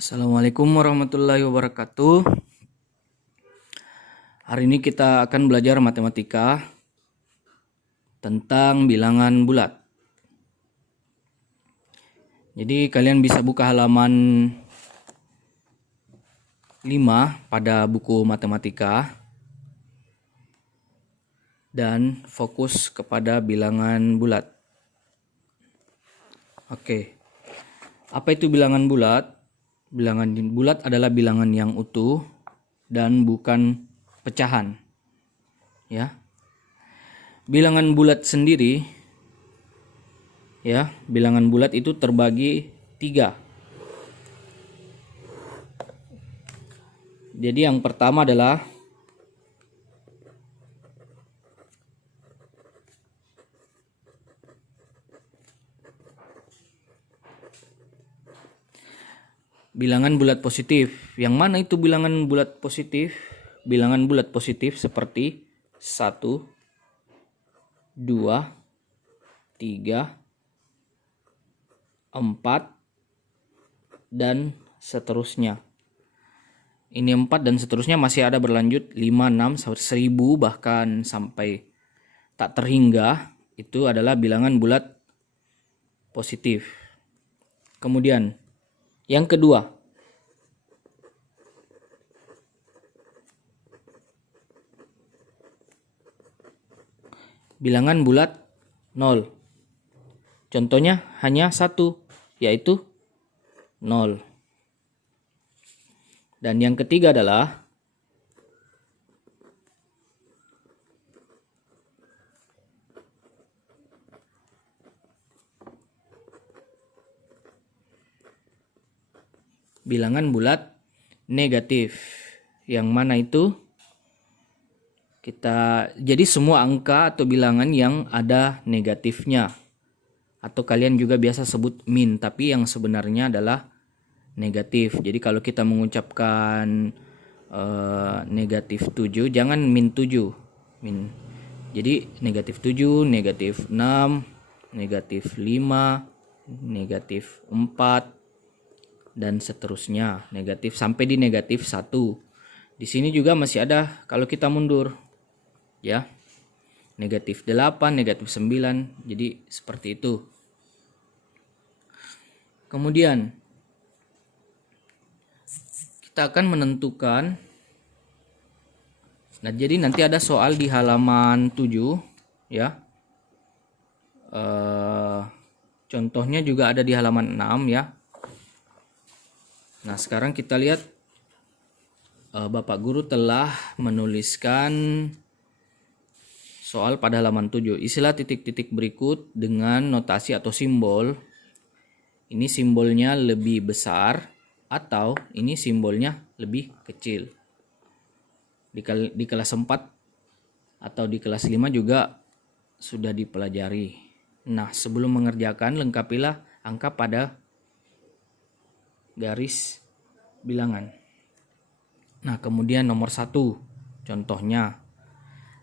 Assalamualaikum warahmatullahi wabarakatuh. Hari ini kita akan belajar matematika tentang bilangan bulat. Jadi kalian bisa buka halaman 5 pada buku matematika dan fokus kepada bilangan bulat. Oke. Apa itu bilangan bulat? Bilangan bulat adalah bilangan yang utuh dan bukan pecahan. Ya. Bilangan bulat sendiri, ya, bilangan bulat itu terbagi 3. Jadi yang pertama adalah bilangan bulat positif. Yang mana itu bilangan bulat positif? Bilangan bulat positif seperti 1, 2, 3, 4, dan seterusnya. Ini 4 dan seterusnya masih ada berlanjut 5, 6, 1000 bahkan sampai tak terhingga. Itu adalah bilangan bulat positif. Kemudian yang kedua, bilangan bulat 0. Contohnya hanya 1, yaitu 0. Dan yang ketiga adalah bilangan bulat negatif. Yang mana itu? Jadi semua angka atau bilangan yang ada negatifnya. Atau kalian juga biasa sebut min, tapi yang sebenarnya adalah negatif. Jadi kalau kita mengucapkan negatif 7, jangan min 7. Jadi negatif 7, negatif 6, negatif 5, negatif 4, dan seterusnya. Negatif sampai di negatif 1. Di sini juga masih ada kalau kita mundur. Ya. Negatif 8, negatif 9. Jadi seperti itu. Kemudian kita akan menentukan. Nah, jadi nanti ada soal di halaman 7, ya. Contohnya juga ada di halaman 6, ya. Nah, sekarang kita lihat Bapak Guru telah menuliskan soal pada halaman 7. Isilah titik-titik berikut dengan notasi atau simbol. Ini simbolnya lebih besar atau ini simbolnya lebih kecil. Di kelas 4 atau di kelas 5 juga sudah dipelajari. Nah, sebelum mengerjakan, lengkapilah angka pada garis bilangan. Nah, kemudian nomor 1, contohnya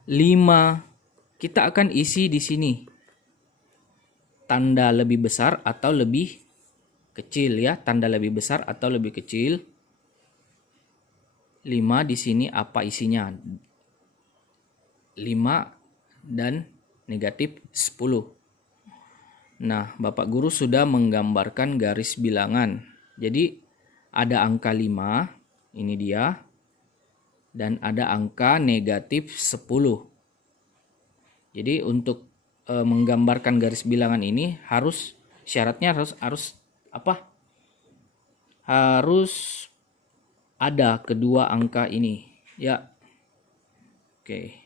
5. Kita akan isi di sini tanda lebih besar atau lebih kecil, ya, tanda lebih besar atau lebih kecil. 5 di sini apa isinya? 5 dan negatif 10. Nah, Bapak Guru sudah menggambarkan garis bilangan. Jadi ada angka 5, ini dia, dan ada angka negatif 10. Jadi untuk menggambarkan garis bilangan ini syaratnya harus apa? Harus ada kedua angka ini, ya. Oke.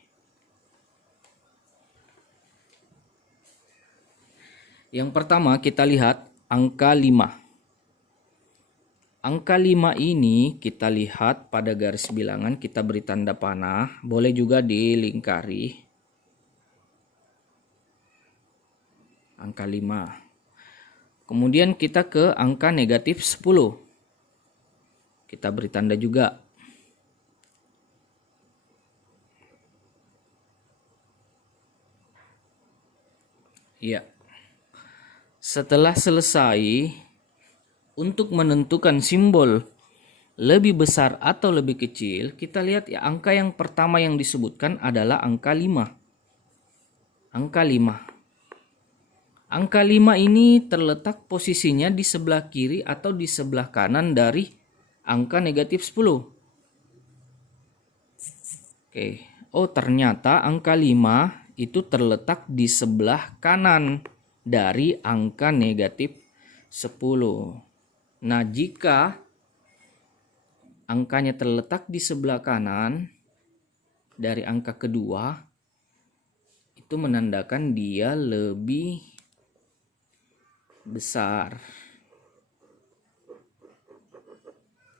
Yang pertama kita lihat angka 5. Angka 5 ini kita lihat pada garis bilangan, kita beri tanda panah, boleh juga dilingkari. Angka 5. Kemudian kita ke angka negatif 10. Kita beri tanda juga. Ya. Setelah selesai untuk menentukan simbol lebih besar atau lebih kecil, kita lihat ya, angka yang pertama yang disebutkan adalah angka 5. Angka 5. Angka 5 ini terletak posisinya di sebelah kiri atau di sebelah kanan dari angka negatif 10. Oke. Oh, ternyata angka 5 itu terletak di sebelah kanan dari angka negatif 10. Nah, jika angkanya terletak di sebelah kanan dari angka kedua, itu menandakan dia lebih besar.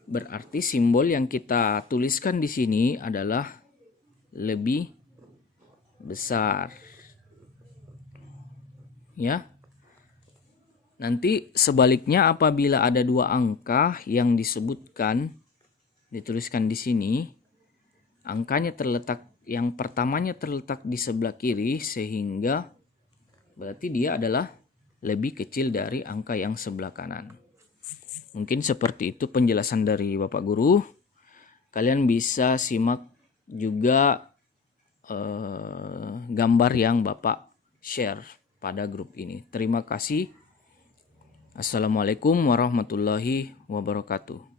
Berarti simbol yang kita tuliskan di sini adalah lebih besar. Ya. Nanti sebaliknya apabila ada dua angka yang dituliskan di sini, angkanya yang pertamanya terletak di sebelah kiri, sehingga berarti dia adalah lebih kecil dari angka yang sebelah kanan. Mungkin seperti itu penjelasan dari Bapak Guru. Kalian bisa simak juga gambar yang Bapak share pada grup ini. Terima kasih. Assalamualaikum warahmatullahi wabarakatuh.